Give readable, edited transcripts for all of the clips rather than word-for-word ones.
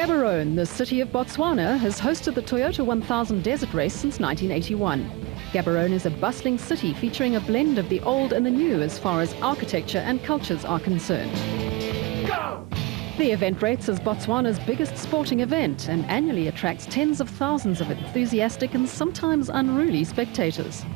Gaborone, the city of Botswana, has hosted the Toyota 1000 Desert Race since 1981. Gaborone is a bustling city featuring a blend of the old and the new as far as architecture and cultures are concerned. Go! The event rates as Botswana's biggest sporting event and annually attracts tens of thousands of enthusiastic and sometimes unruly spectators.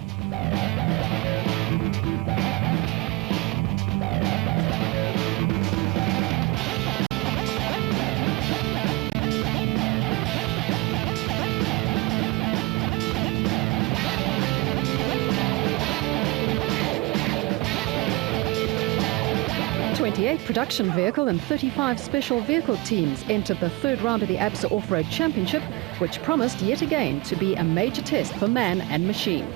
28 production vehicle and 35 special vehicle teams entered the third round of the ABSA Off-Road Championship, which promised yet again to be a major test for man and machine.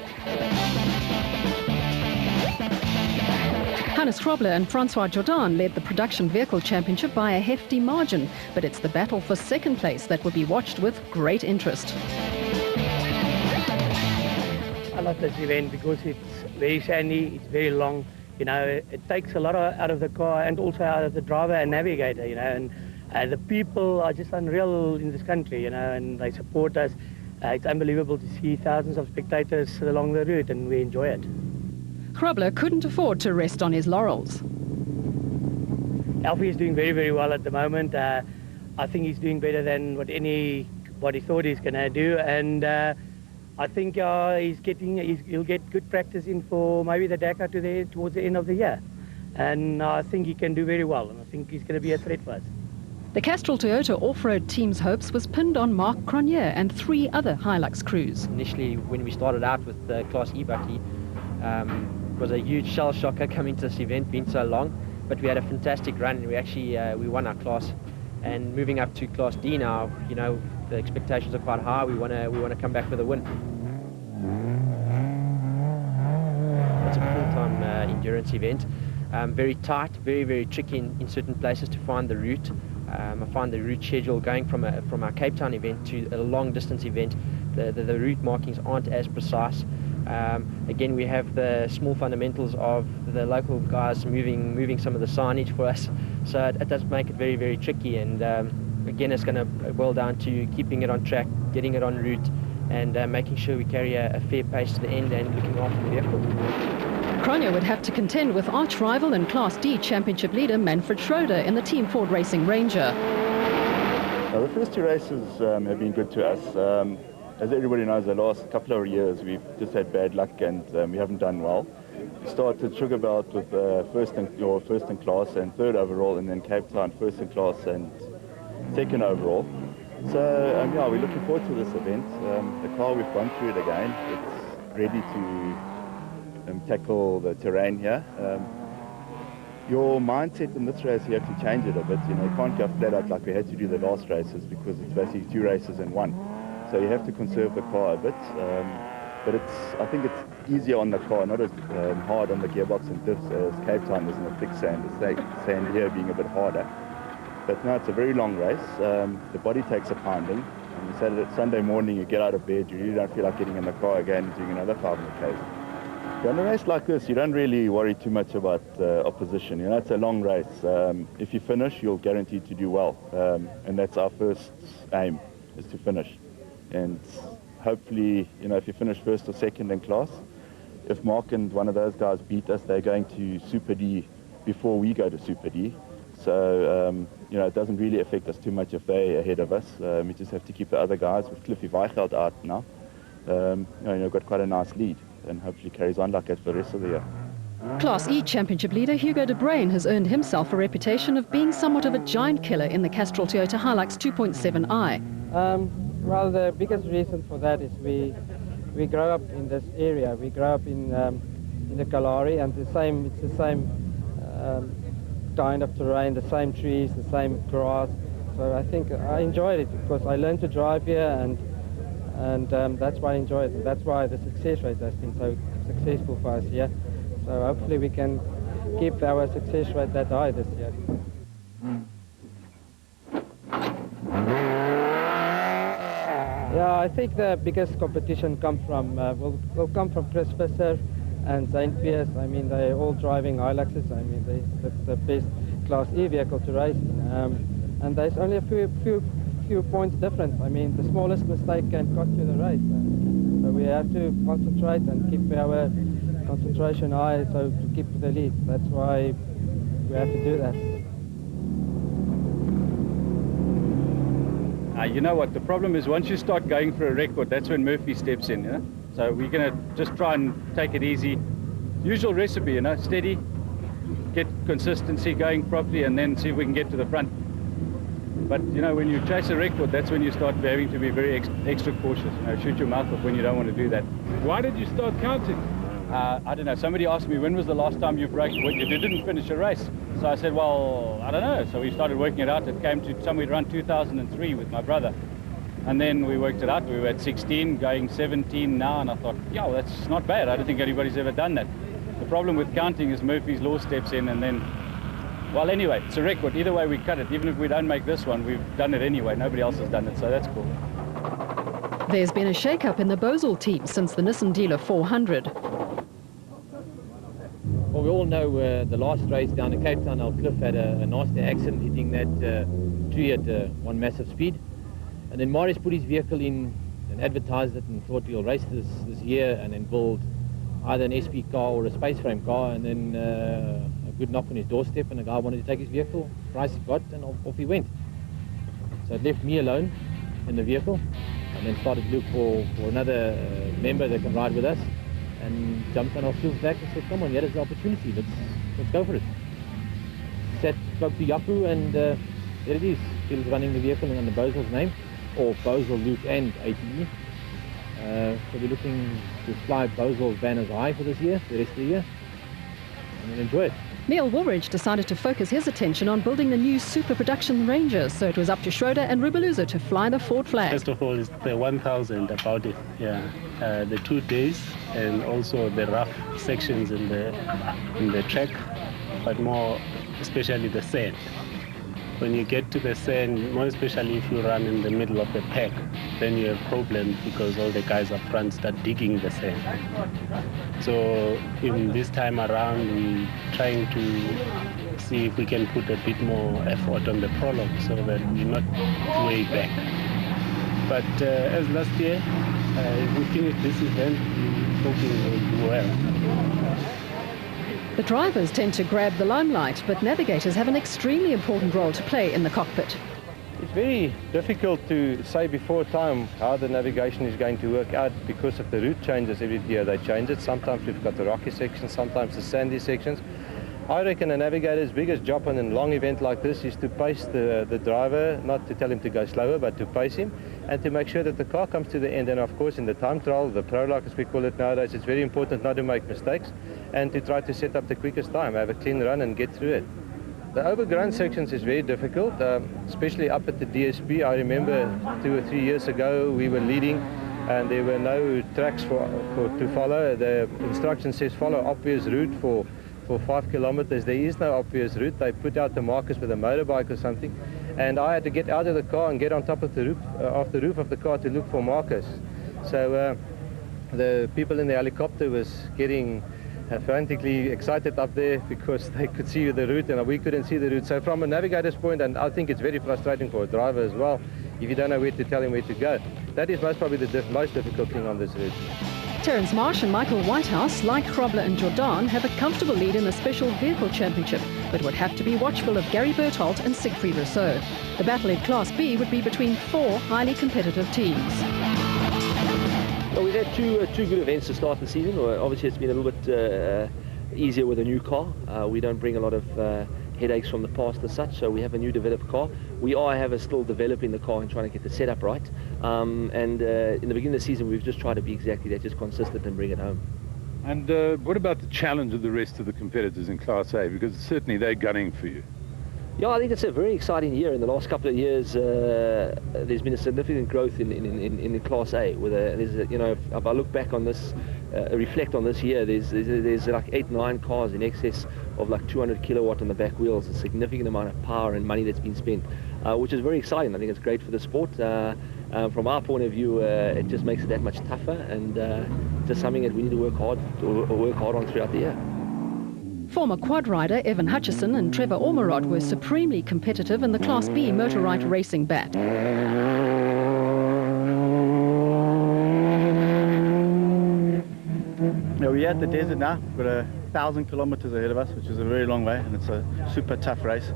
Hannes Grobler and Francois Jordan led the production vehicle championship by a hefty margin, but it's the battle for second place that will be watched with great interest. I love this event because it's very sandy, it's very long. You know, it takes a lot out of the car and also out of the driver and navigator, you know, and the people are just unreal in this country, you know, and they support us. It's unbelievable to see thousands of spectators along the route, and we enjoy it. Grobler couldn't afford to rest on his laurels. Alfie is doing very, very well at the moment. I think he's doing better than what anybody thought he's going to do, and I think he'll get good practice in for maybe the Dakar towards the end of the year. And I think he can do very well, and I think he's going to be a threat for us. The Castrol Toyota off-road team's hopes was pinned on Mark Cronje and 3 other Hilux crews. Initially, when we started out with the Class E Buckley, it was a huge shell shocker coming to this event, being so long, but we had a fantastic run, and we actually we won our class. And moving up to Class D now, you know, the expectations are quite high. We want to come back with a win. It's a full-time endurance event. Very tight, very, very tricky in certain places to find the route. I find the route schedule going from our Cape Town event to a long-distance event, the route markings aren't as precise. Again, we have the small fundamentals of the local guys moving some of the signage for us, so it does make it very, very tricky. And again, it's going to boil down to keeping it on track, getting it en route, and making sure we carry a fair pace to the end and looking after the vehicle. Cronje would have to contend with arch rival and Class D championship leader Manfred Schroeder in the Team Ford Racing Ranger. Now, the first 2 races have been good to us. As everybody knows, the last couple of years we've just had bad luck, and we haven't done well. We started Sugar Belt with first in class and 3rd overall, and then Cape Town first in class and 2nd overall. So yeah, we're looking forward to this event. The car, we've gone through it again. It's ready to tackle the terrain here. Your mindset in this race, you have to change it a bit. You know, you can't go flat out like we had to do the last races, because it's basically 2 races in one. So you have to conserve the car a bit, but I think it's easier on the car, not as hard on the gearbox and diffs as Cape Town is in the thick sand, the sand here being a bit harder. But no, it's a very long race. The body takes a pounding. And Sunday morning you get out of bed, you really don't feel like getting in the car again and doing another 500 k's. On a race like this, you don't really worry too much about opposition. You know, it's a long race. If you finish, you're guaranteed to do well, and that's our first aim, is to finish. And hopefully, you know, if you finish 1st or 2nd in class, if Mark and one of those guys beat us, they're going to Super D before we go to Super D. So, you know, it doesn't really affect us too much if they're ahead of us. We just have to keep the other guys, with Cliffy Weichelt out now. You know, got quite a nice lead, and hopefully carries on like that for the rest of the year. Class E championship leader Hugo de Bruyn has earned himself a reputation of being somewhat of a giant killer in the Castrol Toyota Hilux 2.7i. Well, the biggest reason for that is we grow up in this area. We grow up in the Kalahari, and it's the same kind of terrain, the same trees, the same grass. So I think I enjoyed it because I learned to drive here, and that's why I enjoy it. And that's why the success rate has been so successful for us here. So hopefully we can keep our success rate that high this year. Yeah, I think the biggest competition will come from Chris Visser and Zane Pierce. I mean, they're all driving Hiluxes. I mean, that's the best Class E vehicle to race in. And there's only a few points difference. I mean, the smallest mistake can cost you the race. So we have to concentrate and keep our concentration high, so to keep the lead. That's why we have to do that. You know what, the problem is once you start going for a record, that's when Murphy steps in, you know? So we're going to just try and take it easy. Usual recipe, you know, steady, get consistency going properly, and then see if we can get to the front. But, you know, when you chase a record, that's when you start having to be very extra cautious. You know, shoot your mouth off when you don't want to do that. Why did you start counting? I don't know. Somebody asked me, when was the last time you broke? Well, you didn't finish a race. So I said, well, I don't know. So we started working it out. It came to somewhere around 2003 with my brother. And then we worked it out. We were at 16, going 17 now. And I thought, yeah, well, that's not bad. I don't think anybody's ever done that. The problem with counting is Murphy's Law steps in and then, well, anyway, it's a record. Either way, we cut it. Even if we don't make this one, we've done it anyway. Nobody else has done it, so that's cool. There's been a shake-up in the Bosal team since the Nissan Dealer 400. Well, we all know the last race down in Cape Town, Cliff had a nasty accident hitting that tree at one massive speed. And then Marius put his vehicle in and advertised it and thought he'll race this year and then build either an SP car or a space frame car, and then a good knock on his doorstep and the guy wanted to take his vehicle, price he got, and off he went. So it left me alone in the vehicle and then started to look for another member that can ride with us, and jumped on our Cliff's back and said, come on, here's the opportunity, let's go for it. Spoke to Yaku, and there it is. Phil's running the vehicle under Bosal's name, or Bosal, Luke and ATE. So we're looking to fly Bosal's banners high for this year, the rest of the year, and we'll enjoy it. Neil Woolridge decided to focus his attention on building the new super production Ranger, so it was up to Schroeder and Rubeluza to fly the Ford flag. First of all, it's the 1,000 about it, yeah. The 2 days and also the rough sections in the track, but more especially the sand. When you get to the sand, more especially if you run in the middle of the pack, then you have problems because all the guys up front start digging the sand. So in this time around, we're trying to see if we can put a bit more effort on the prologue so that we're not way back. But as last year, if we finish this event, we're hoping we'll do well. The drivers tend to grab the limelight, but navigators have an extremely important role to play in the cockpit. It's very difficult to say before time how the navigation is going to work out because of the route changes every year. They change it. Sometimes we've got the rocky sections, sometimes the sandy sections. I reckon a navigator's biggest job on a long event like this is to pace the driver, not to tell him to go slower, but to pace him, and to make sure that the car comes to the end. And of course, in the time trial, the prologue as we call it nowadays, it's very important not to make mistakes and to try to set up the quickest time, have a clean run and get through it. The overgrown sections is very difficult, especially up at the DSP. I remember 2 or 3 years ago we were leading and there were no tracks to follow. The instruction says follow obvious route for 5 kilometers. There is no obvious route. They put out the markers with a motorbike or something, and I had to get out of the car and get on top of the roof of the car to look for markers. So the people in the helicopter was getting frantically excited up there because they could see the route and we couldn't see the route. So from a navigator's point, and I think it's very frustrating for a driver as well, if you don't know where to tell him where to go. That is most probably the most difficult thing on this route. Terence Marsh and Michael Whitehouse, like Grobler and Jordan, have a comfortable lead in the Special Vehicle Championship, but would have to be watchful of Gary Berthold and Siegfried Rousseau. The battle in Class B would be between 4 highly competitive teams. Well, we've had two good events to start the season. Obviously, it's been a little bit easier with a new car. We don't bring a lot of headaches from the past as such, so we have a new developed car. We are still developing the car and trying to get the setup right. In the beginning of the season, we've just tried to be exactly that, just consistent and bring it home. And what about the challenge of the rest of the competitors in Class A? Because certainly they're gunning for you. Yeah, I think it's a very exciting year. In the last couple of years, there's been a significant growth in Class A. If I look back on this, reflect on this year, there's like 8-9 cars in excess of like 200 kilowatt on the back wheels. A significant amount of power and money that's been spent, which is very exciting. I think it's great for the sport. From our point of view, it just makes it that much tougher, and just something that we need to work hard on throughout the year. Former quad rider Evan Hutchison and Trevor Ormerod were supremely competitive in the Class B Motorite Racing bat. Yeah, we're at the desert now. We've got 1,000 kilometers ahead of us, which is a very long way, and it's a super tough race.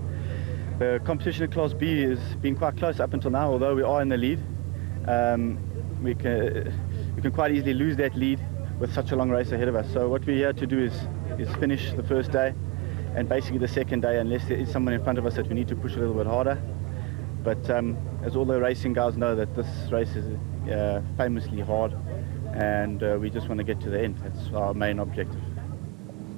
The competition in Class B has been quite close up until now, although we are in the lead. We can quite easily lose that lead with such a long race ahead of us. So what we're here to do is finish the first day, and basically the second day, unless there is someone in front of us that we need to push a little bit harder. But as all the racing guys know, that this race is famously hard, and we just want to get to the end. That's our main objective.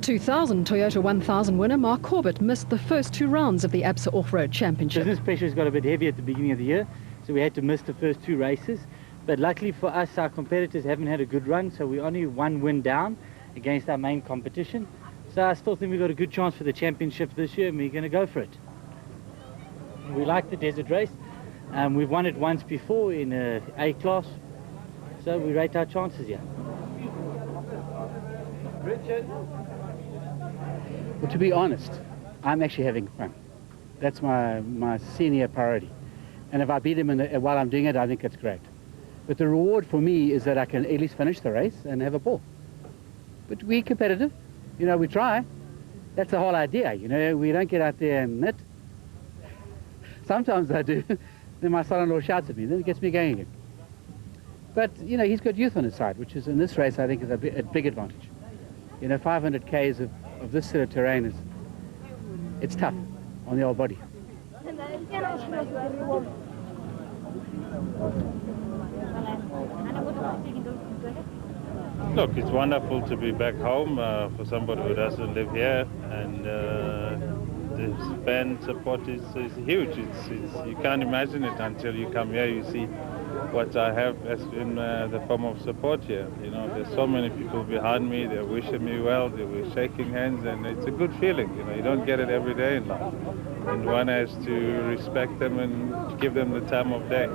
2000 Toyota 1000 winner Mark Corbett missed the first 2 rounds of the ABSA Off-Road Championship. Business pressures got a bit heavy at the beginning of the year, so we had to miss the first 2 races. But luckily for us, our competitors haven't had a good run, so we're only 1 win down against our main competition. So I still think we've got a good chance for the championship this year, and we're going to go for it. We like the desert race. We've won it once before in A class, so we rate our chances here. Richard? Well, to be honest, I'm actually having fun. That's my senior priority. And if I beat him while I'm doing it, I think that's great. But the reward for me is that I can at least finish the race and have a ball. But we're competitive. You know, we try. That's the whole idea. You know, we don't get out there and knit. Sometimes I do. Then my son-in-law shouts at me. Then it gets me going again. But, you know, he's got youth on his side, which is, in this race, I think, is a big advantage. You know, 500 Ks of this sort of terrain it's tough on the old body. Look, it's wonderful to be back home for somebody who doesn't live here, and the fan support is huge. You can't imagine it until you come here. You see what I have as in the form of support here. You know, there's so many people behind me. They're wishing me well. They were shaking hands, and it's a good feeling. You know, you don't get it every day in life, and one has to respect them and give them the time of day.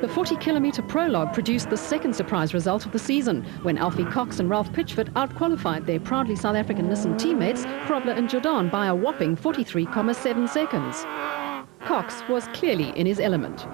The 40-kilometre prologue produced the second surprise result of the season, when Alfie Cox and Ralph Pitchford outqualified their proudly South African Nissan teammates, Krobler and Jordan, by a whopping 43.7 seconds. Cox was clearly in his element.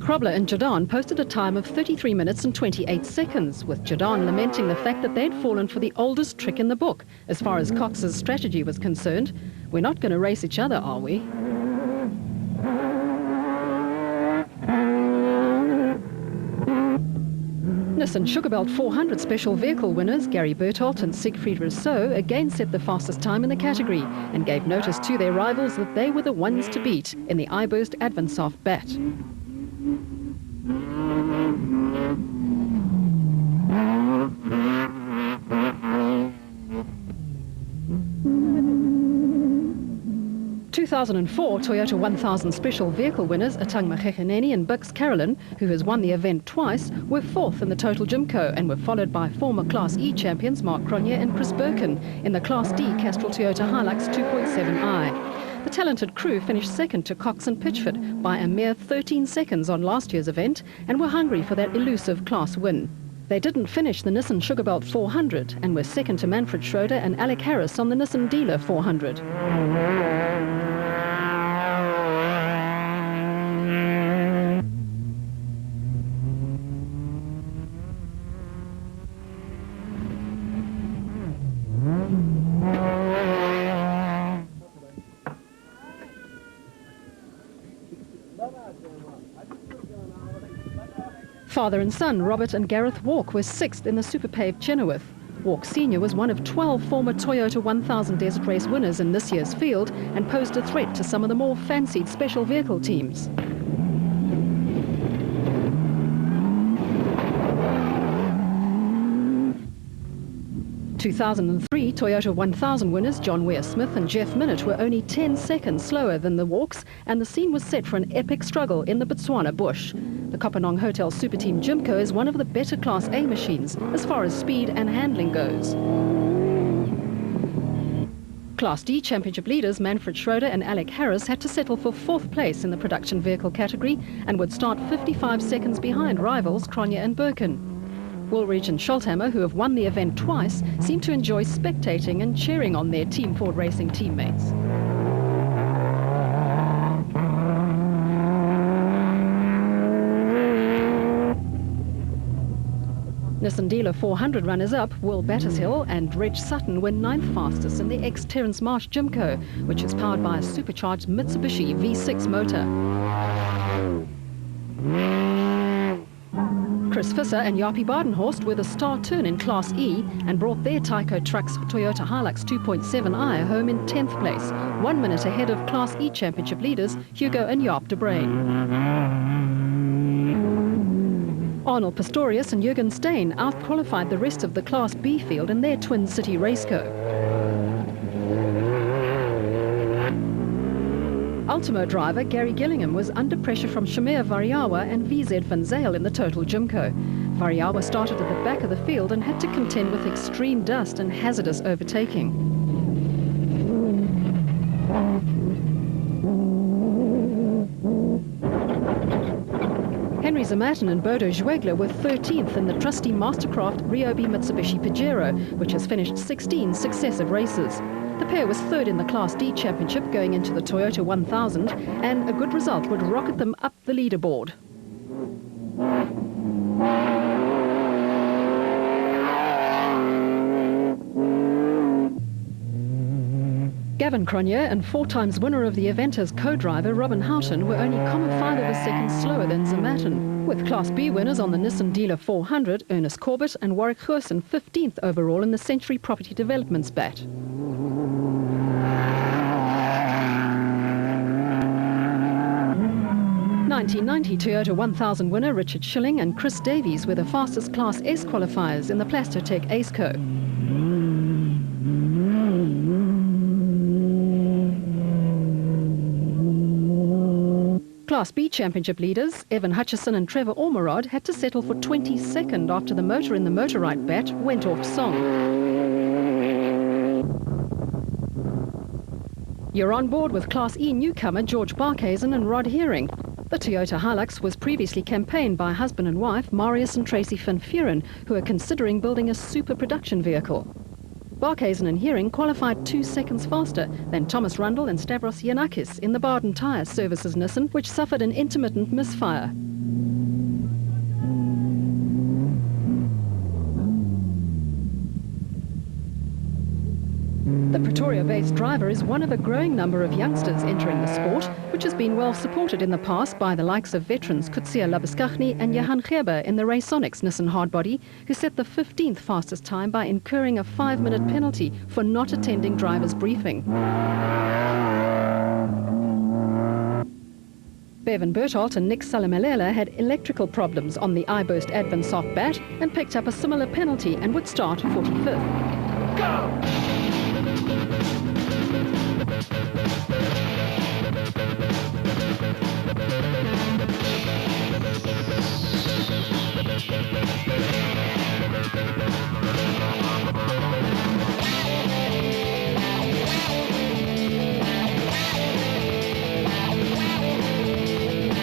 Krobler and Jordan posted a time of 33 minutes and 28 seconds, with Jordan lamenting the fact that they'd fallen for the oldest trick in the book. As far as Cox's strategy was concerned, we're not going to race each other, are we? Nissan Sugarbelt 400 special vehicle winners Gary Bertholdt and Siegfried Rousseau again set the fastest time in the category and gave notice to their rivals that they were the ones to beat in the iBoost Advansoft bat. In 2004 Toyota 1000 special vehicle winners Atang Magegheneni and Bix Carolyn, who has won the event twice, were 4th in the total Jimco and were followed by former Class E champions Mark Cronje and Chris Birkin in the Class D Castrol Toyota Hilux 2.7i. The talented crew finished 2nd to Cox and Pitchford by a mere 13 seconds on last year's event and were hungry for that elusive class win. They didn't finish the Nissan Sugarbelt 400 and were 2nd to Manfred Schroeder and Alec Harris on the Nissan Dealer 400. Father and son, Robert and Gareth Walk, were 6th in the Super Paved Chenoweth. Walk Sr. was one of 12 former Toyota 1000 Desert Race winners in this year's field and posed a threat to some of the more fancied special vehicle teams. 2003 Toyota 1000 winners John Ware-Smith and Jeff Minute were only 10 seconds slower than the walks, and the scene was set for an epic struggle in the Botswana bush. The Kopanong Hotel Super Team Jimco is one of the better Class A machines as far as speed and handling goes. Class D Championship leaders Manfred Schroeder and Alec Harris had to settle for 4th place in the production vehicle category and would start 55 seconds behind rivals Cronje and Birkin. Woolridge and Scholthammer, who have won the event twice, seem to enjoy spectating and cheering on their Team Ford Racing teammates. Nissan Dealer 400 runners-up, Will Battershill and Reg Sutton were 9th fastest in the ex-Terence Marsh Jimco, which is powered by a supercharged Mitsubishi V6 motor. Chris Visser and Jaapie Badenhorst were the star turn in Class E and brought their Tyco Trucks Toyota Hilux 2.7i home in 10th place, 1 minute ahead of Class E Championship leaders Hugo and Jaap de Bruyn. Arnold Pistorius and Jürgen Steyn out-qualified the rest of the Class B field in their Twin City Raceco. Ultimo driver Gary Gillingham was under pressure from Shamir Variawa and VZ Van Zyl in the Total Jimco. Variawa started at the back of the field and had to contend with extreme dust and hazardous overtaking. Henry Zamatin and Bodo Zwegler were 13th in the trusty Mastercraft Ryobi Mitsubishi Pajero, which has finished 16 successive races. The pair was 3rd in the Class D Championship going into the Toyota 1000, and a good result would rocket them up the leaderboard. Gavin Cronje and 4 times winner of the event as co-driver Robin Houghton were only 0.5 of a second slower than Zamatin, with Class B winners on the Nissan Dealer 400, Ernest Corbett and Warwick Goosen 15th overall in the Century Property Development's bat. '90 Toyota 1000 winner Richard Schilling and Chris Davies were the fastest Class S qualifiers in the Plastotech Aceco. Class B Championship leaders Evan Hutchison and Trevor Ormerod had to settle for 22nd after the motor in the Motorite bat went off song. You're on board with Class E newcomer George Barkhuizen and Rod Heering. The Toyota Hilux was previously campaigned by husband and wife Marius and Tracy van Vuren, who are considering building a super production vehicle. Barkhuizen and Heering qualified 2 seconds faster than Thomas Rundle and Stavros Yanakis in the Baden Tyre Services Nissan, which suffered an intermittent misfire. The Pretoria-based driver is one of a growing number of youngsters entering the sport, which has been well supported in the past by the likes of veterans Kutsia Labuskaghni and Johan Gerber in the Raysonics Nissan hardbody, who set the 15th fastest time by incurring a 5-minute penalty for not attending driver's briefing. Bevan Berthold and Nick Salamelela had electrical problems on the iBurst Advansoft bat and picked up a similar penalty and would start 45th. Go!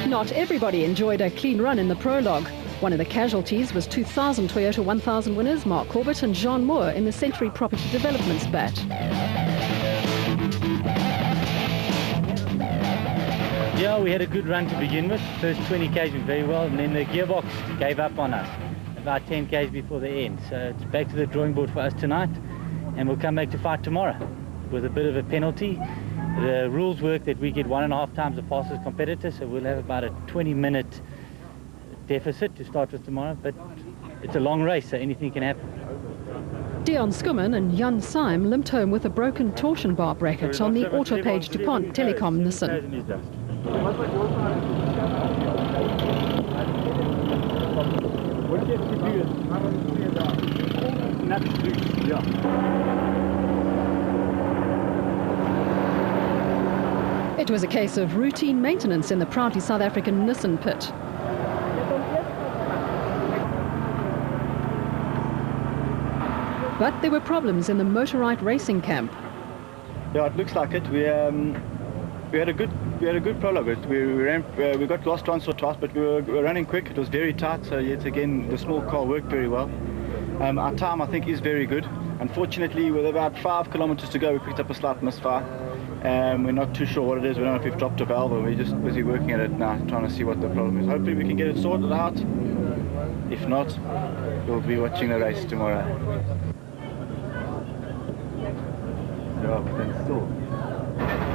Not everybody enjoyed a clean run in the prologue. One of the casualties was 2000 Toyota 1000 winners Mark Corbett and Jean Moore in the Century Property Development's bat. Yeah, we had a good run to begin with. First 20 k's went very well, and then the gearbox gave up on us about 10 k's before the end. So it's back to the drawing board for us tonight, and we'll come back to fight tomorrow with a bit of a penalty. The rules work that we get 1.5 times the fastest competitor, so we'll have about a 20-minute deficit to start with tomorrow, but it's a long race, so anything can happen. Dion Skummen and Jan Syme limped home with a broken torsion bar bracket on the Autopage DuPont Telecom Nissan. It was a case of routine maintenance in the proudly South African Nissan pit. But there were problems in the Motorite racing camp. Yeah, it looks like it. We had a good prologue. We got lost once or twice, but we were running quick. It was very tight, so yet again the small car worked very well. Our time, I think, is very good. Unfortunately, with about 5 kilometers to go, we picked up a slight misfire. We're not too sure what it is. We don't know if we've dropped a valve, or we're just busy working at it now, trying to see what the problem is. Hopefully we can get it sorted out. If not, we'll be watching the race tomorrow.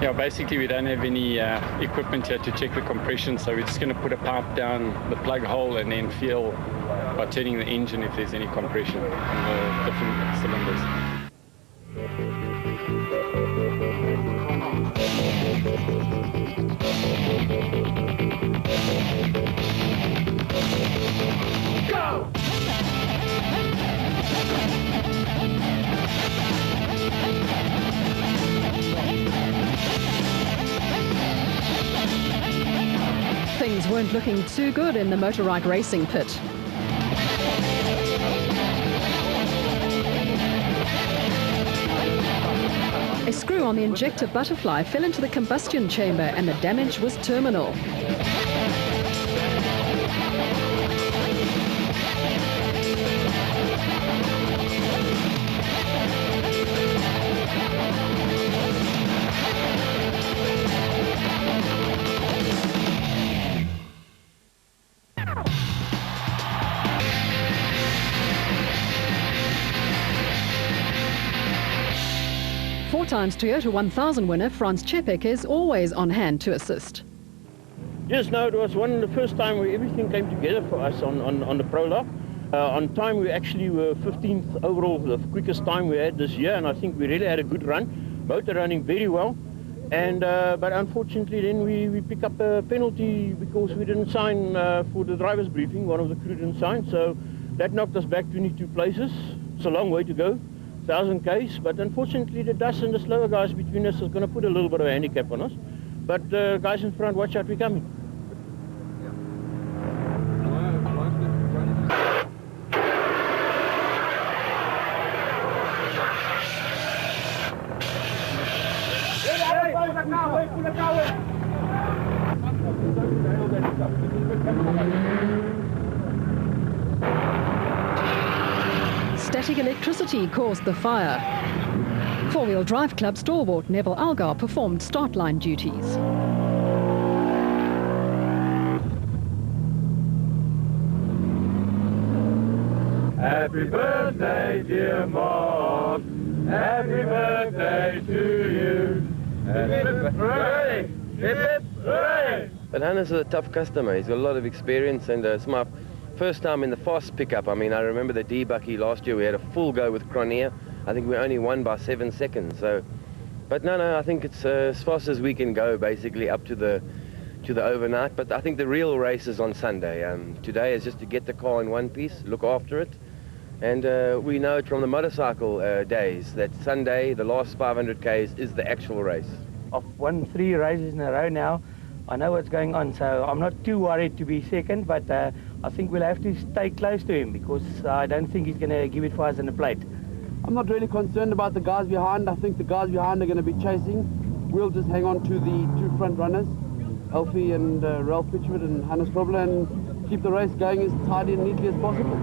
Yeah, basically we don't have any equipment here to check the compression, so we're just going to put a pipe down the plug hole and then feel by turning the engine if there's any compression in the different cylinders. Go! Things weren't looking too good in the Motorite racing pit. A screw on the injector butterfly fell into the combustion chamber and the damage was terminal. Four-times Toyota 1000 winner Franz Czepek is always on hand to assist. Yes, no, it was one of the first time where everything came together for us on the prologue. On time we actually were 15th overall, the quickest time we had this year, and I think we really had a good run. Motor running very well, and but unfortunately then we pick up a penalty because we didn't sign for the driver's briefing. One of the crew didn't sign, so that knocked us back 22 places. It's a long way to go. 1,000 Ks, but unfortunately the dust and the slower guys between us is going to put a little bit of a handicap on us. But guys in front, watch out, we're coming. Static electricity caused the fire. Four-wheel drive club stalwart Neville Algar performed start line duties. Happy birthday, dear Mark. Happy birthday to you. Hooray! Hip hip hooray! But Hannes is a tough customer. He's got a lot of experience, and it's my first time in the fast pickup. I mean, I remember the D-Bucky last year. We had a full go with Cronea. I think we only won by 7 seconds. So, but no, I think it's as fast as we can go, basically up to the overnight. But I think the real race is on Sunday. Today is just to get the car in one piece, look after it, and we know it from the motorcycle days that Sunday, the last 500 Ks, is the actual race. I've won 3 races in a row now. I know what's going on, so I'm not too worried to be second, but I think we'll have to stay close to him because I don't think he's going to give it for us in the plate. I'm not really concerned about the guys behind. I think the guys behind are going to be chasing. We'll just hang on to the 2 front runners, Alfie and Ralph Pitchford and Hannes Probler, and keep the race going as tidy and neatly as possible.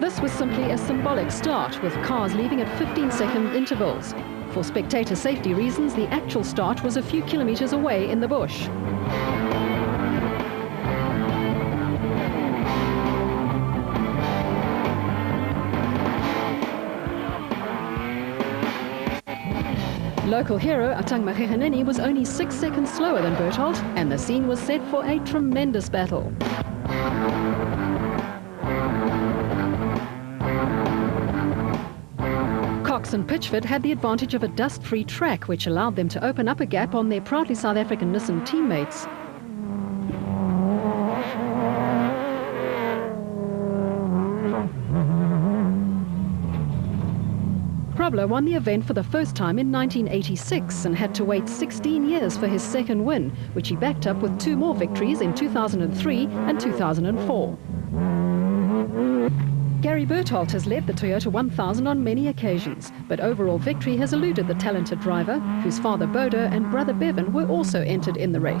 This was simply a symbolic start, with cars leaving at 15-second intervals. For spectator safety reasons, the actual start was a few kilometers away in the bush. Local hero Atang Mageheneni was only 6 seconds slower than Berthold, and the scene was set for a tremendous battle. Cox and Pitchford had the advantage of a dust-free track, which allowed them to open up a gap on their proudly South African Nissan teammates. Krobler won the event for the first time in 1986 and had to wait 16 years for his second win, which he backed up with 2 more victories in 2003 and 2004. Gary Berthold has led the Toyota 1000 on many occasions, but overall victory has eluded the talented driver, whose father Bodo and brother Bevan were also entered in the race.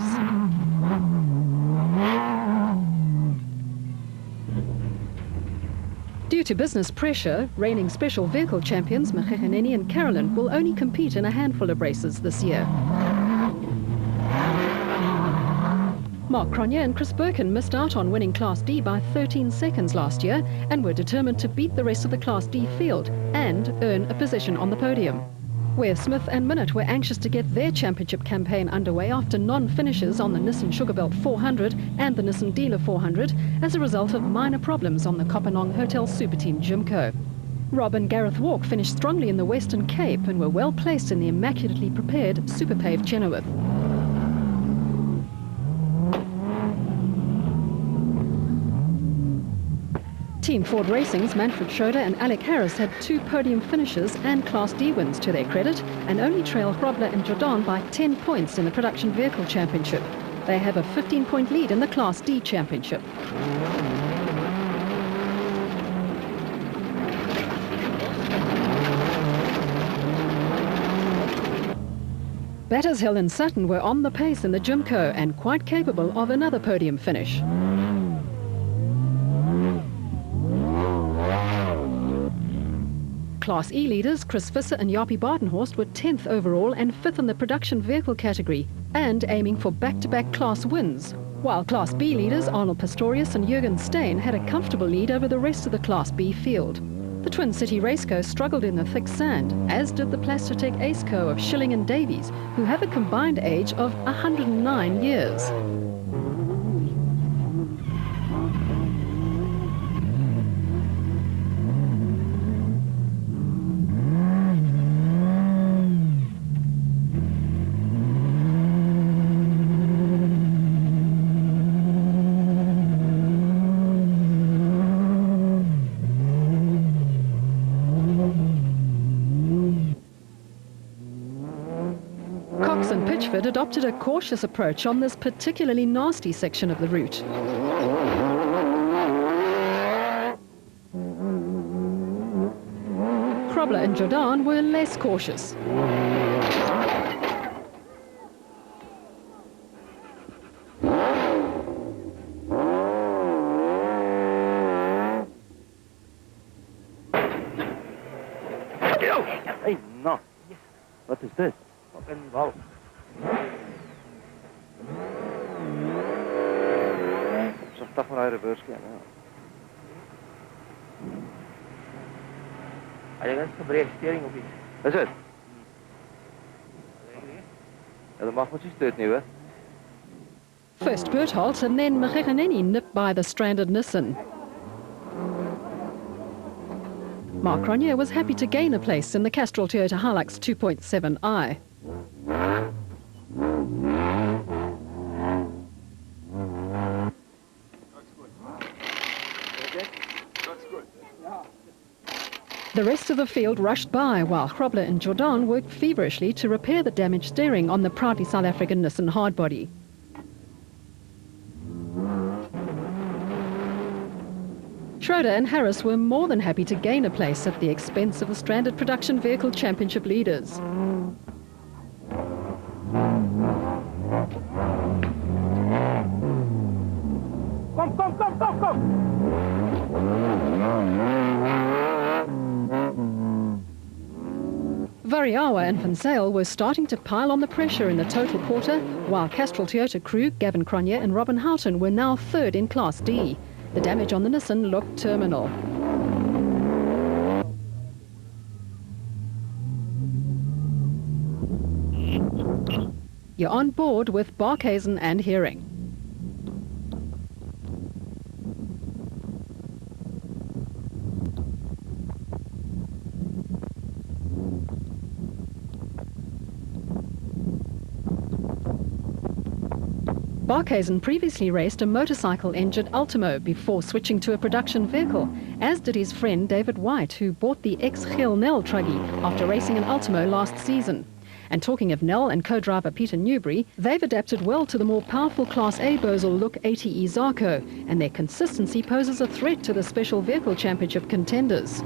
Due to business pressure, reigning special vehicle champions Mekhegeneni and Carolyn will only compete in a handful of races this year. Mark Cronje and Chris Birkin missed out on winning Class D by 13 seconds last year and were determined to beat the rest of the Class D field and earn a position on the podium. Where Smith and Minute were anxious to get their championship campaign underway after non-finishes on the Nissan Sugarbelt 400 and the Nissan Dealer 400 as a result of minor problems on the Kopanong Hotel Super Team Jimco. Rob and Gareth Walk finished strongly in the Western Cape and were well placed in the immaculately prepared Super Paved Chenoweth. Team Ford Racing's Manfred Schroeder and Alec Harris had 2 podium finishes and Class D wins to their credit and only trail Krobler and Jordan by 10 points in the Production Vehicle Championship. They have a 15-point lead in the Class D Championship. Battershill and Sutton were on the pace in the Jimco and quite capable of another podium finish. Class E leaders Chris Visser and Jaapie Badenhorst were 10th overall and 5th in the production vehicle category and aiming for back-to-back class wins, while Class B leaders Arnold Pistorius and Jürgen Stein had a comfortable lead over the rest of the Class B field. The Twin City Raceco struggled in the thick sand, as did the Plastotech Aceco of Schilling and Davies, who have a combined age of 109 years. Cox and Pitchford adopted a cautious approach on this particularly nasty section of the route. Krobler and Jordan were less cautious. Hey, no. What is this? Fucking wow. Zo'n stap van uit de reverse gaan, ja. Hij heeft gebreid steering op iets. Is het? Ja, dat mag wat je stuurt nu, hè? First Berthold and then Mekhegeneni nipped by the stranded Nissan. Mark Cronje was happy to gain a place in the Castrol Toyota Hilux 2.7i. The rest of the field rushed by while Krobler and Jordan worked feverishly to repair the damaged steering on the proudly South African Nissan hardbody. Schroeder and Harris were more than happy to gain a place at the expense of the stranded production vehicle championship leaders. Kom! Variawa and Van Zyl were starting to pile on the pressure in the total quarter, while Castrol Toyota crew Gavin Cronje and Robin Houghton were now third in Class D. The damage on the Nissan looked terminal. You're on board with Barkhuizen and Hering. Barkhuizen previously raced a motorcycle-engined Ultimo before switching to a production vehicle, as did his friend David White, who bought the ex-Geel Nel truggy after racing an Ultimo last season. And talking of Nel and co-driver Peter Newbury, they've adapted well to the more powerful Class A Bosel Look ATE Zarco, and their consistency poses a threat to the Special Vehicle Championship contenders.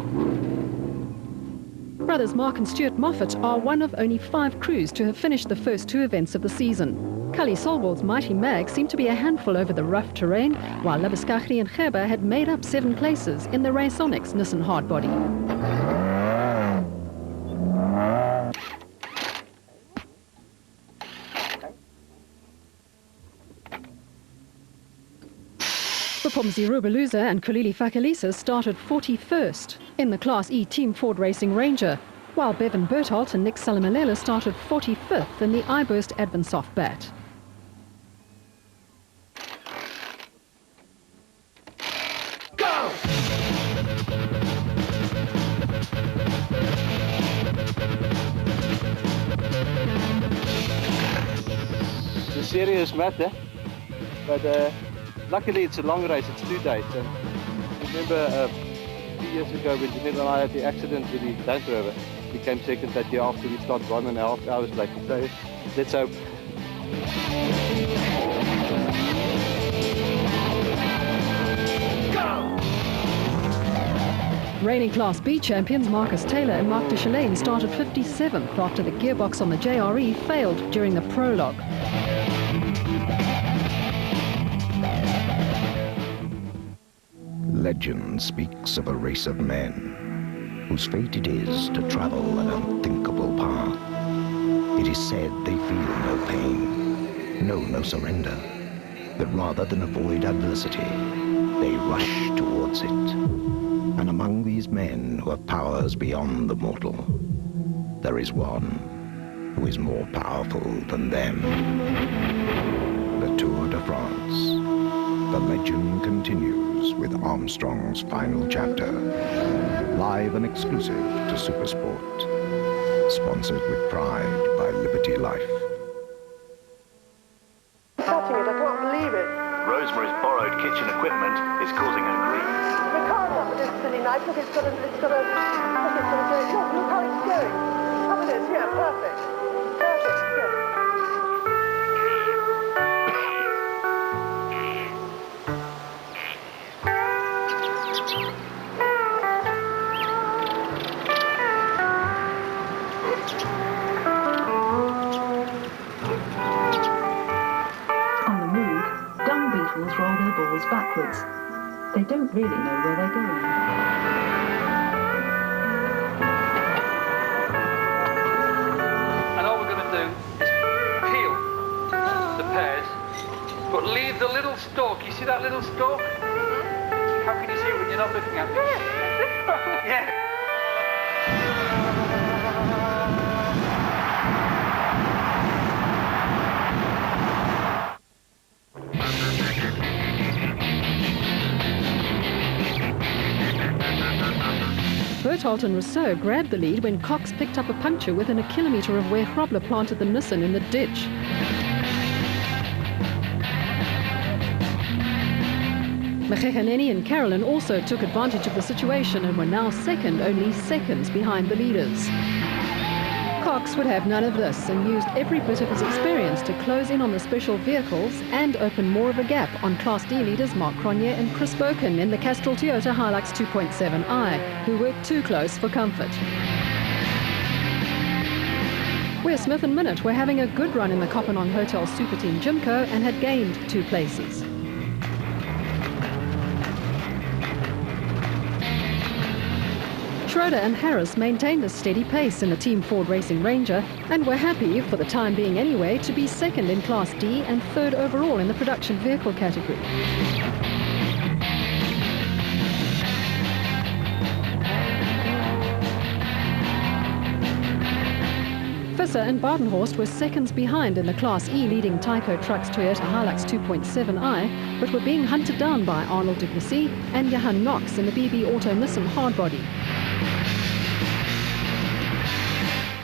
Brothers Mark and Stuart Moffat are one of only 5 crews to have finished the first 2 events of the season. Cully Solwald's Mighty Mag seemed to be a handful over the rough terrain, while Labuskagri and Gerber had made up 7 places in the Raysonics Nissan Hardbody. Bapomzi Rubeluza and Kulili Fakalisa started 41st in the Class E Team Ford Racing Ranger, while Bevan Bertholt and Nick Salamalela started 45th in the iBurst Advansoft Bat. Go! It's a serious matter, but luckily it's a long race, it's 2 days. And I remember 2 years ago when Janelle and I had the accident with the Land Rover, we came second that year after we started 1.5 hours late. So let's hope. Go! Reigning Class B champions Marcus Taylor and Mark de Chalane started 57th after the gearbox on the JRE failed during the prologue. Legend speaks of a race of men whose fate it is to travel an unthinkable path. It is said they feel no pain, know no surrender, but rather than avoid adversity, they rush towards it. And among these men who have powers beyond the mortal, there is one who is more powerful than them. The Tour de France. The legend continues with Armstrong's final chapter. Live and exclusive to Supersport. Sponsored with pride by Liberty Life. Touching it, I can't believe it. Rosemary's borrowed kitchen equipment is causing her grief. We can't have it this silly night. Look, it's got a, look how it's going. Look at this, yeah, perfect. Perfect, yeah. Roll their balls backwards. They don't really know where they're going. And all we're going to do is peel the pears, but leave the little stalk. You see that little stalk? How can you see it when you're not looking at it? Yeah. Bertholt and Rousseau grabbed the lead when Cox picked up a puncture within a kilometre of where Grobler planted the Nissan in the ditch. Mekheganeni and Carolyn also took advantage of the situation and were now second, only seconds behind the leaders. Cox would have none of this and used every bit of his experience to close in on the special vehicles and open more of a gap on Class D leaders Mark Cronje and Chris Boken in the Castrol Toyota Hilux 2.7i, who were too close for comfort. Where Smith and Minute were having a good run in the Kopenhagen Hotel Super Team Jimco and had gained 2 places. Schroeder and Harris maintained a steady pace in the Team Ford Racing Ranger and were happy, for the time being anyway, to be second in Class D and third overall in the production vehicle category. Visser and Badenhorst were seconds behind in the Class E leading Tyco Trucks Toyota Hilux 2.7i, but were being hunted down by Arnold Duplessis and Johan Knox in the BB Auto Nissan Hardbody.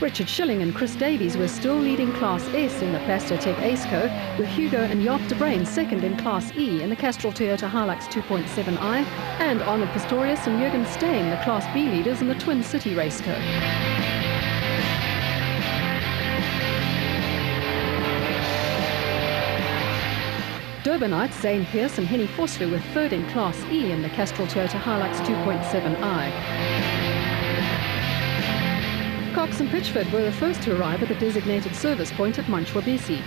Richard Schilling and Chris Davies were still leading Class S in the Plastotec Aceco, with Hugo and Jaap de Bruin second in Class E in the Castrol Toyota Hilux 2.7i, and Arnold Pistorius and Jürgen Steen, the Class B leaders in the Twin City Raceco. Durbanites Zane Pierce and Henny Vosloo were third in Class E in the Castrol Toyota Hilux 2.7i. Cox and Pitchford were the first to arrive at the designated service point at Manchwabisi.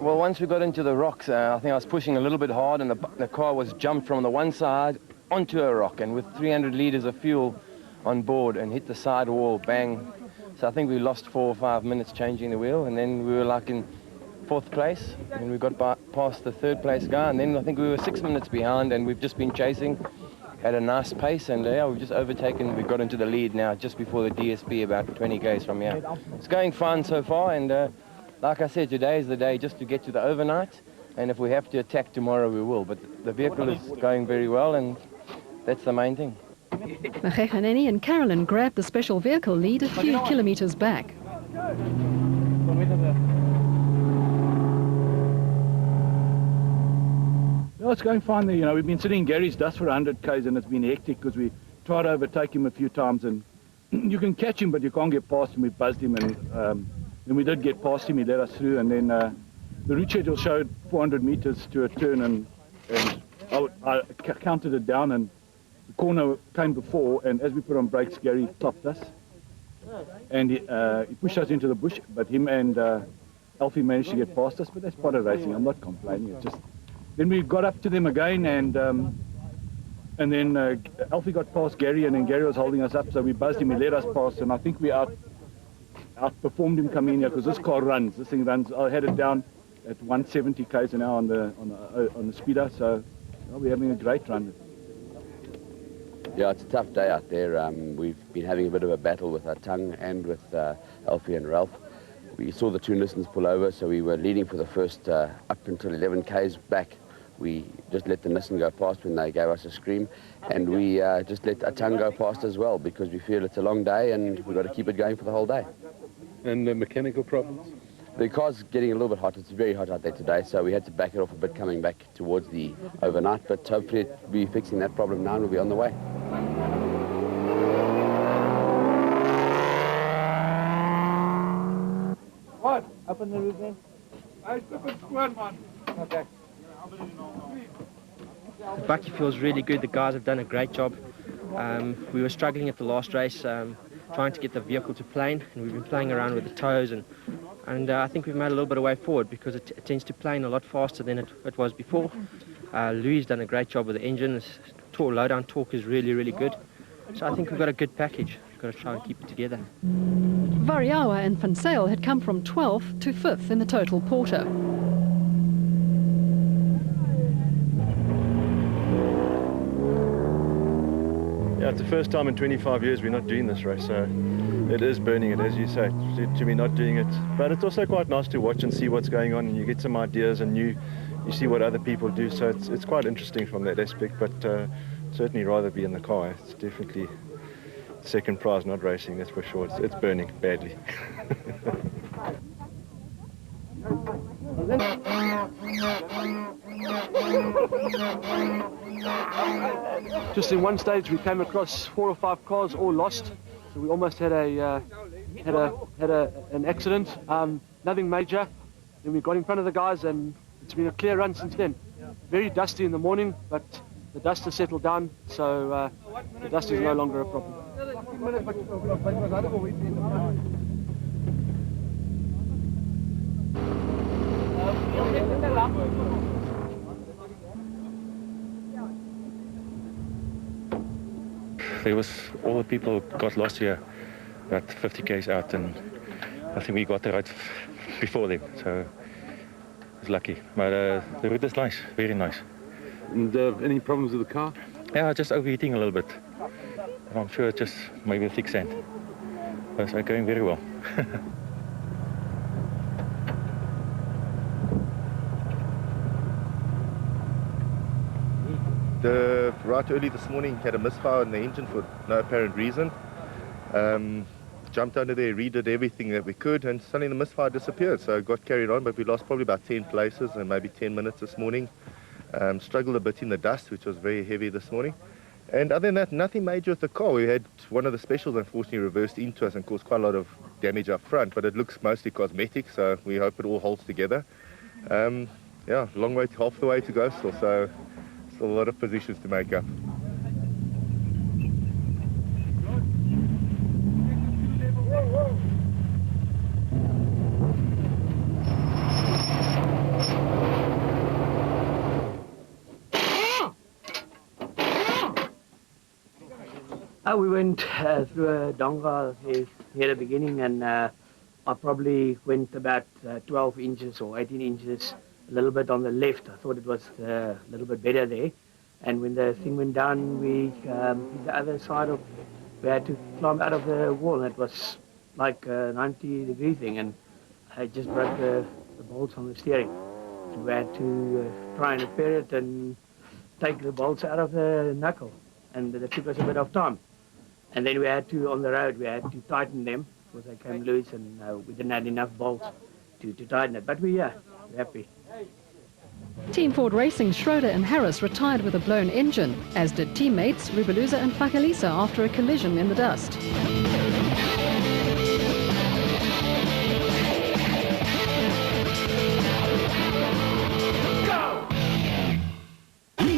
Well, once we got into the rocks, I think I was pushing a little bit hard, and the car was jumped from the one side onto a rock, and with 300 litres of fuel on board, and hit the side wall, bang. So I think we lost 4 or 5 minutes changing the wheel, and then we were like in 4th place, and we got past the 3rd place guy, and then I think we were 6 minutes behind, and we've just been chasing at a nice pace, and yeah, we've just overtaken. We got into the lead now, just before the DSB, about 20 k's from here. It's going fine so far, and like I said, today is the day just to get to the overnight, and if we have to attack tomorrow, we will. But the vehicle is going very well, and that's the main thing. Macheganeni and Carolyn grabbed the special vehicle lead a few kilometres back. Well, it's going fine there. You know, we've been sitting in Gary's dust for 100 k's, and it's been hectic because we tried to overtake him a few times, and you can catch him, but you can't get past him. We buzzed him, and then we did get past him. He let us through, and then the route schedule showed 400 meters to a turn, and I counted it down, and the corner came before, and as we put on brakes, Gary topped us, and he pushed us into the bush, but him and Alfie managed to get past us. But that's part of racing. I'm not complaining. It's just then we got up to them again, and then Alfie got past Gary, and then Gary was holding us up, so we buzzed him. He let us past, and I think we outperformed him coming in here, because this car runs. This thing runs. I had it down at 170 k's an hour on the speeder, so we're having a great run. Yeah, it's a tough day out there. We've been having a bit of a battle with our tongue and with Alfie and Ralph. We saw the two Nissans pull over, so we were leading for the first up until 11 k's back. We just let the Nissan go past when they gave us a scream, and we just let our tongue go past as well, because we feel it's a long day and we've got to keep it going for the whole day. And the mechanical problems? The car's getting a little bit hot. It's very hot out there today, so we had to back it off a bit coming back towards the overnight, but hopefully we'll be fixing that problem now and we'll be on the way. What? Up in the roof then? Okay. The bucky feels really good. The guys have done a great job. We were struggling at the last race, trying to get the vehicle to plane, and we've been playing around with the toes, and I think we've made a little bit of way forward, because it tends to plane a lot faster than it was before. Louis done a great job with the engine. Low-down torque is really, really good. So I think we've got a good package. We've got to try and keep it together. Variawa and Van Zyl had come from 12th to 5th in the total Porter. Yeah, it's the first time in 25 years we're not doing this race, so it is burning it, as you say, to be not doing it. But it's also quite nice to watch and see what's going on, and you get some ideas, and you see what other people do, so it's quite interesting from that aspect, but certainly rather be in the car. It's definitely second prize, not racing, that's for sure. It's burning badly. Just in one stage we came across 4 or 5 cars all lost, so we almost had an accident. Nothing major. Then we got in front of the guys, and it's been a clear run since then. Very dusty in the morning, but the dust has settled down, so the dust is no longer a problem. There was all the people got lost here, about 50 k's out, and I think we got there right before them, so it was lucky. But the route is nice, very nice. And any problems with the car? Yeah, just overheating a little bit. And I'm sure it's just maybe a thick sand. But it's going very well. right early this morning, had a misfire in the engine for no apparent reason. Jumped under there, redid everything that we could, and suddenly the misfire disappeared. So it got carried on, but we lost probably about 10 places and maybe 10 minutes this morning. Struggled a bit in the dust, which was very heavy this morning. And other than that, nothing major with the car. We had one of the specials unfortunately reversed into us and caused quite a lot of damage up front, but it looks mostly cosmetic, so we hope it all holds together. Yeah, long way, half the way to go still, so still a lot of positions to make up. We went through a donga near the beginning, and I probably went about 12 inches or 18 inches, a little bit on the left. I thought it was a little bit better there. And when the thing went down, we the other side of, we had to climb out of the wall, and it was like a 90-degree thing, and I just broke the bolts on the steering. And we had to try and repair it and take the bolts out of the knuckle, and that took us a bit of time. And then we had to, on the road, we had to tighten them because they came loose, and we didn't have enough bolts to tighten it. But we're happy. Team Ford Racing's Schroeder and Harris retired with a blown engine, as did teammates Rubeluza and Fakalisa after a collision in the dust.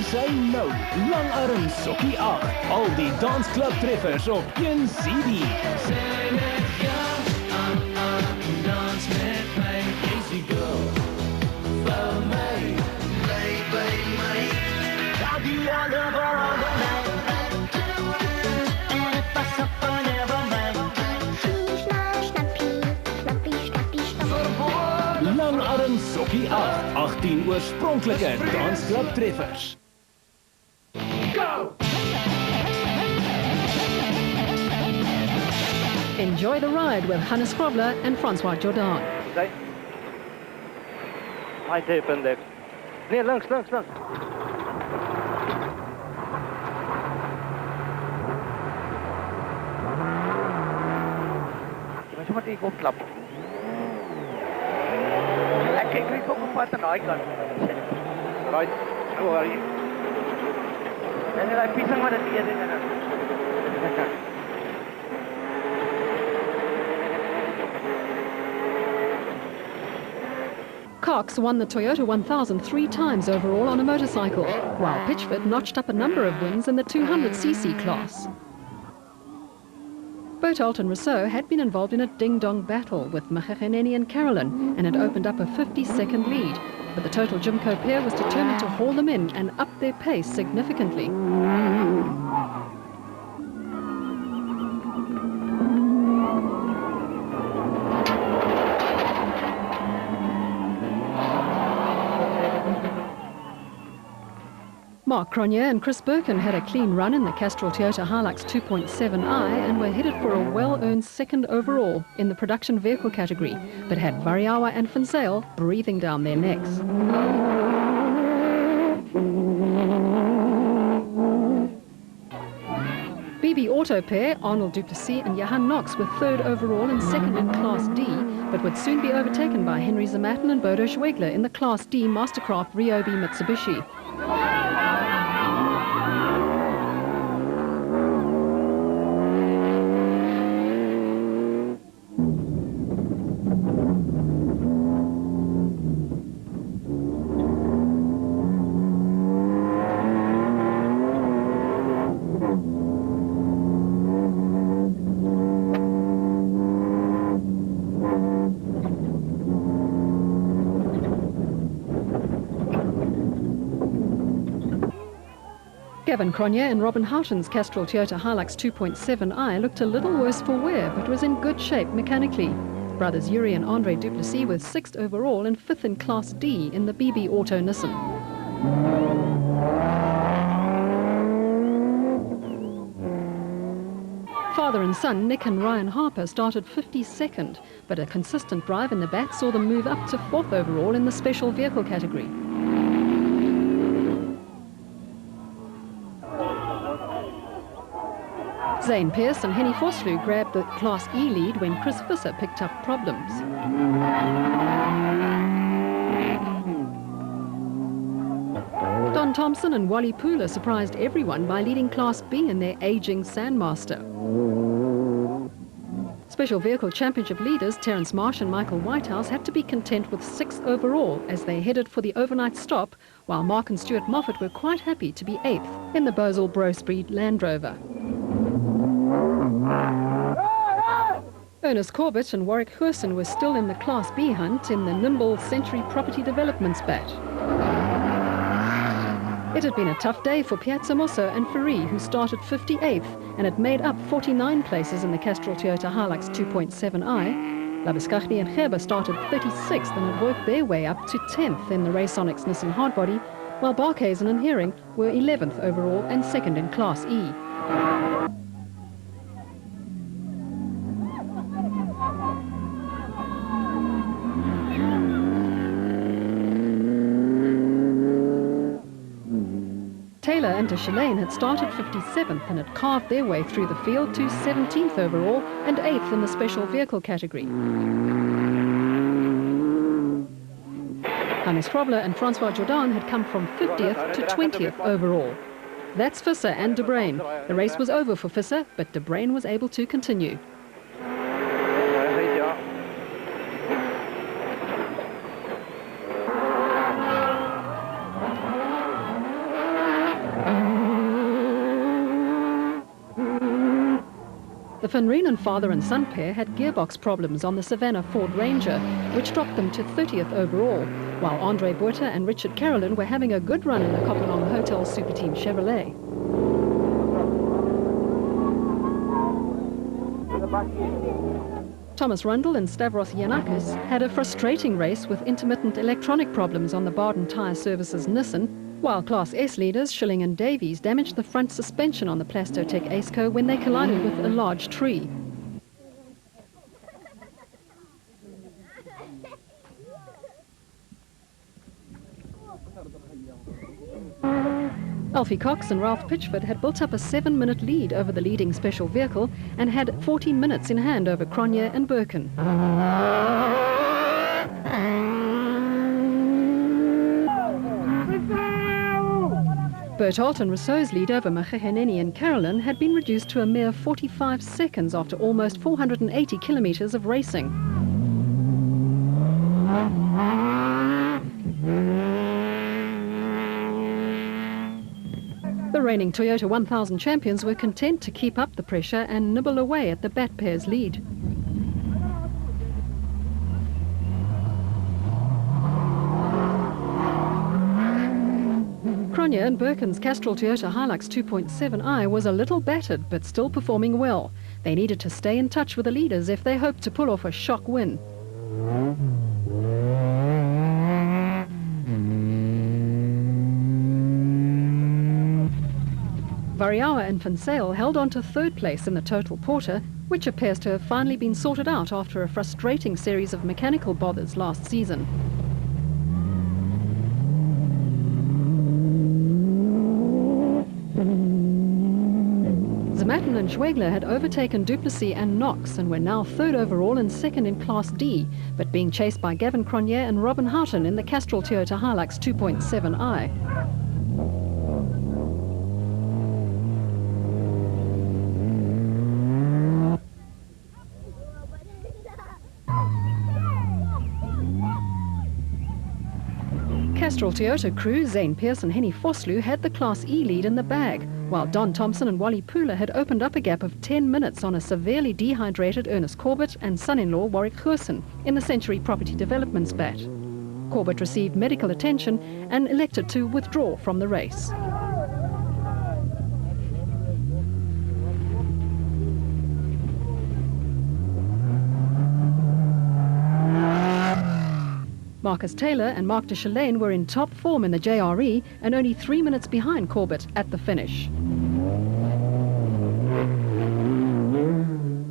Sy nou, Langarm Sokkie 8, al die dansklub treffers op 1 CD. Dans met my, easy go, for my, by my. I'll be all over night, and it pass up on never mind. Langarm Sokkie 8, 18 oorspronklike dansklub treffers. Go! Enjoy the ride with Hannes Grobler and Francois Jordan. Okay. High tape in there. Nee, langs. Jy moet sommer hier opklap. Ek kyk net op pad aan daai kant. Right. How are you? En hy pisang maar dit hier in. Cox won the Toyota 1000 3 times overall on a motorcycle, while Pitchford notched up a number of wins in the 200cc class. Bothelt and Rousseau had been involved in a ding-dong battle with Machageneni and Carolyn and had opened up a 50-second lead, but the Total Jimco pair was determined to haul them in and up their pace significantly. Mark Cronje and Chris Birkin had a clean run in the Castrol Toyota Hilux 2.7i and were headed for a well-earned second overall in the production vehicle category, but had Variawa and Fensale breathing down their necks. BB Auto pair, Arnold Duplessis and Johan Knox, were third overall and second in Class D, but would soon be overtaken by Henry Zamatin and Bodo Schwegler in the Class D Mastercraft Ryobi Mitsubishi. Gavin Cronje and Robin Houghton's Castrol Toyota Hilux 2.7i looked a little worse for wear, but was in good shape mechanically. Brothers Yuri and Andre Duplessis were 6th overall and 5th in Class D in the BB Auto Nissan. Father and son Nick and Ryan Harper started 52nd, but a consistent drive in the back saw them move up to 4th overall in the special vehicle category. Zane Pearce and Henny Vosloo grabbed the Class E lead when Chris Visser picked up problems. Don Thompson and Wally Pooler surprised everyone by leading Class B in their aging Sandmaster. Special Vehicle Championship leaders Terence Marsh and Michael Whitehouse had to be content with 6th overall as they headed for the overnight stop, while Mark and Stuart Moffat were quite happy to be 8th in the Bosel Brospeed Land Rover. Ernest Corbett and Warwick Hurson were still in the Class B hunt in the nimble Century Property Developments bat. It had been a tough day for Piazza Mosso and Ferree, who started 58th and had made up 49 places in the Castrol Toyota Hilux 2.7i. Labuschagne and Gerber started 36th and had worked their way up to 10th in the Raysonics Nissan Hardbody, while Barkhuizen and Herring were 11th overall and 2nd in Class E. Taylor and de Chalane had started 57th and had carved their way through the field to 17th overall and 8th in the special vehicle category. Hannes Krobler and Francois Jordan had come from 50th to 20th overall. That's Visser and De Bruyn. The race was over for Visser, but De Bruyn was able to continue. The Van Reenen father and son pair had gearbox problems on the Savannah Ford Ranger, which dropped them to 30th overall, while Andre Botha and Richard Carolyn were having a good run in the Kopenhagen Hotel Super Team Chevrolet. Thomas Rundle and Stavros Giannakis had a frustrating race with intermittent electronic problems on the Baden Tyre Services Nissan, while Class S leaders Schilling and Davies damaged the front suspension on the Plastotech Aceco when they collided with a large tree. Alfie Cox and Ralph Pitchford had built up a 7-minute lead over the leading special vehicle and had 14 minutes in hand over Cronje and Birkin. Berthold and Rousseau's lead over Machaheneni and Carolyn had been reduced to a mere 45 seconds after almost 480 kilometers of racing. The reigning Toyota 1000 champions were content to keep up the pressure and nibble away at the Bat pair's lead. Cronje and Birkin's Castrol Toyota Hilux 2.7i was a little battered but still performing well. They needed to stay in touch with the leaders if they hoped to pull off a shock win. Variawa and Van Zyl held on to 3rd place in the total porter, which appears to have finally been sorted out after a frustrating series of mechanical bothers last season. Zamatin and Schwegler had overtaken Duplessis and Knox and were now 3rd overall and 2nd in Class D, but being chased by Gavin Cronje and Robin Houghton in the Castrol Toyota Hilux 2.7i. Castrol Toyota crew Zane Pearce and Henny Vosloo had the Class E lead in the bag, while Don Thompson and Wally Pooler had opened up a gap of 10 minutes on a severely dehydrated Ernest Corbett and son-in-law Warwick Hurson in the Century Property Developments bat. Corbett received medical attention and elected to withdraw from the race. Marcus Taylor and Mark de Chalane were in top form in the JRE and only 3 minutes behind Corbett at the finish.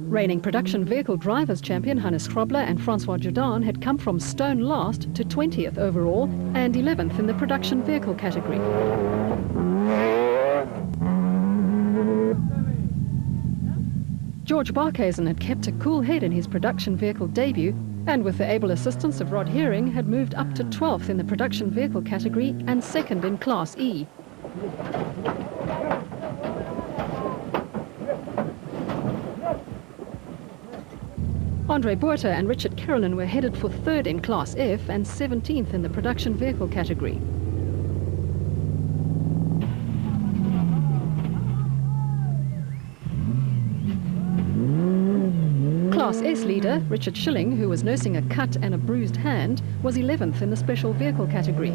Reigning production vehicle drivers champion Hannes Krobler and Francois Jordan had come from stone last to 20th overall and 11th in the production vehicle category. George Barkhuizen had kept a cool head in his production vehicle debut, and with the able assistance of Rod Herring had moved up to 12th in the production vehicle category and 2nd in Class E. Andre Buerta and Richard Carolyn were headed for 3rd in Class F and 17th in the production vehicle category. Class S leader, Richard Schilling, who was nursing a cut and a bruised hand, was 11th in the special vehicle category.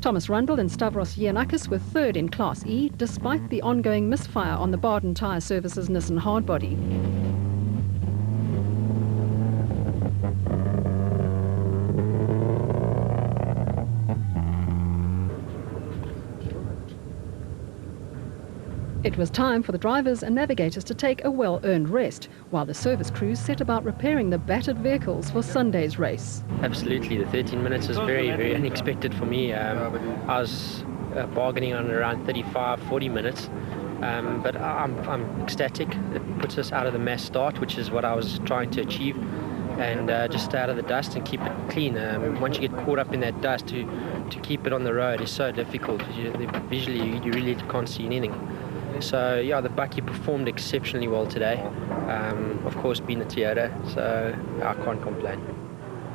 Thomas Rundle and Stavros Giannakis were 3rd in Class E, despite the ongoing misfire on the Baden Tyre Services Nissan hardbody. It was time for the drivers and navigators to take a well-earned rest, while the service crews set about repairing the battered vehicles for Sunday's race. Absolutely, the 13 minutes was very, very unexpected for me. I was bargaining on around 35, 40 minutes, but I'm ecstatic. It puts us out of the mass start, which is what I was trying to achieve, and just stay out of the dust and keep it clean. Once you get caught up in that dust, to keep it on the road is so difficult. Visually, you really can't see anything. So yeah, the Bakkie performed exceptionally well today. Of course, being a Toyota, so I can't complain.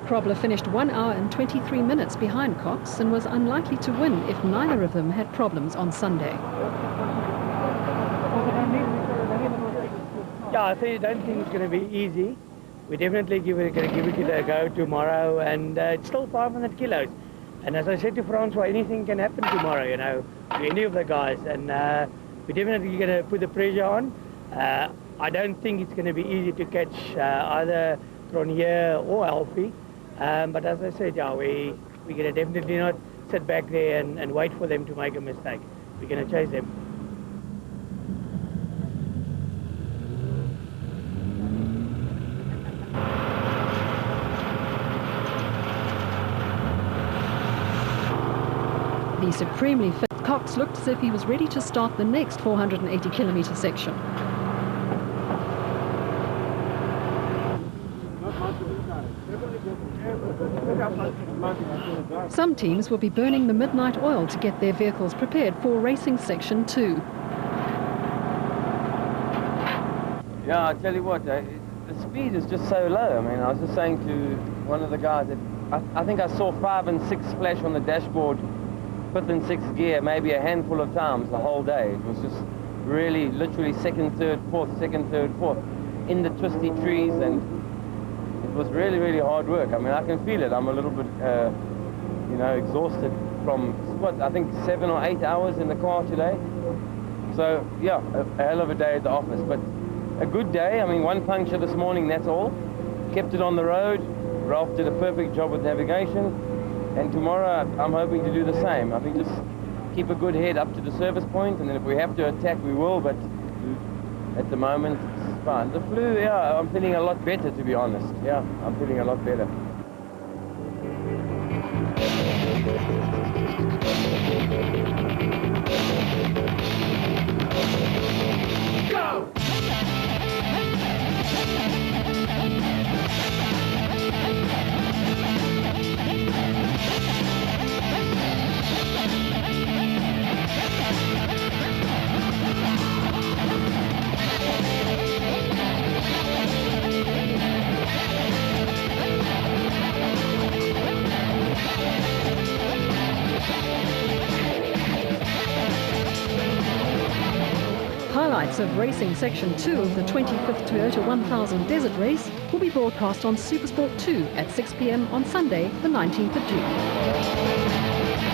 Krobler finished 1 hour and 23 minutes behind Cox and was unlikely to win if neither of them had problems on Sunday. Yeah, I don't think it's going to be easy. We definitely going to give it a go tomorrow, and it's still 500 kilos. And as I said to Francois, anything can happen tomorrow, you know, to any of the guys. And we're definitely going to put the pressure on. I don't think it's going to be easy to catch either Cronje or Alfie. But as I said, yeah, we're going to definitely not sit back there and wait for them to make a mistake. We're going to chase them. The supremely fit Cox looked as if he was ready to start the next 480-kilometre section. Some teams will be burning the midnight oil to get their vehicles prepared for racing section 2. Yeah, I tell you what, the speed is just so low. I mean, I was just saying to one of the guys that I think I saw 5 and 6 flash on the dashboard, 5th and 6th gear, maybe a handful of times the whole day. It was just really, literally 2nd, 3rd, 4th, 2nd, 3rd, 4th in the twisty trees, and it was really, really hard work. I mean, I can feel it. I'm a little bit, you know, exhausted from, what, I think 7 or 8 hours in the car today. So, yeah, a hell of a day at the office, but a good day. I mean, 1 puncture this morning, that's all. Kept it on the road. Ralph did a perfect job with navigation. And tomorrow, I'm hoping to do the same. I think just keep a good head up to the service point, and then if we have to attack, we will, but at the moment, it's fine. The flu, yeah, I'm feeling a lot better, to be honest. Yeah, I'm feeling a lot better. Go! Highlights of racing section 2 of the 25th Toyota 1000 Desert Race will be broadcast on Supersport 2 at 6 p.m. on Sunday, the 19th of June.